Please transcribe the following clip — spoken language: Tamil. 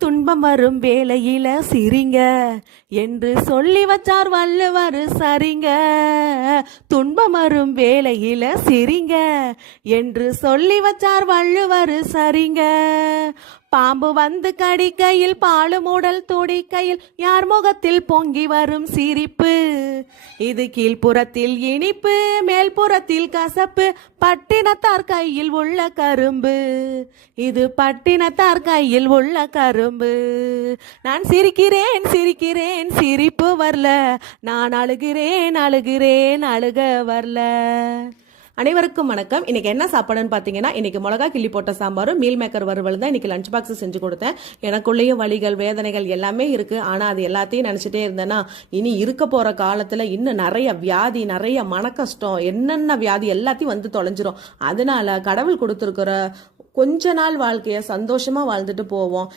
துன்பம் வரும் வேளையில சிரிங்க என்று சொல்லி வச்சார் வள்ளுவர் சரிங்க. துன்பம் வரும் வேளையில சிரிங்க என்று சொல்லி வச்சார் வள்ளுவர் சரிங்க. பாம்பு வந்து கடிக்கையில் பாலும் உடல் துடிக்கையில் யார் முகத்தில் பொங்கி வரும் சிரிப்பு, இது கீழ்ப்புறத்தில் இனிப்பு மேல்புறத்தில் கசப்பு, பட்டினத்தார் கையில் உள்ள கரும்பு, இது பட்டினத்தார் கையில் உள்ள கரும்பு. நான் சிரிக்கிறேன் சிரிக்கிறேன் சிரிப்பு வரல, நான் அழுகிறேன் அழுகிறேன் அழுக வரல. அனைவருக்கும் வணக்கம். இன்னைக்கு என்ன சாப்பாடுன்னு பார்த்தீங்கன்னா, இன்னைக்கு மிளகா கிள்ளி போட்ட சாம்பாரும் மீல் மேக்கர் வறுவல் தான் இன்னைக்கு லஞ்ச் பாக்ஸ் செஞ்சு கொடுத்தேன். எனக்குள்ளேயும் வலிகள் வேதனைகள் எல்லாமே இருக்கு. ஆனால் அது எல்லாத்தையும் நினச்சிட்டே இருந்தேன்னா இனி இருக்க போற காலத்துல இன்னும் நிறைய வியாதி, நிறைய மன கஷ்டம், என்னென்ன வியாதி எல்லாத்தையும் வந்து தொலைஞ்சிரும். அதனால கடவுள் கொடுத்துருக்கிற கொஞ்ச நாள் வாழ்க்கைய சந்தோஷமா வாழ்ந்துட்டு போவோம்.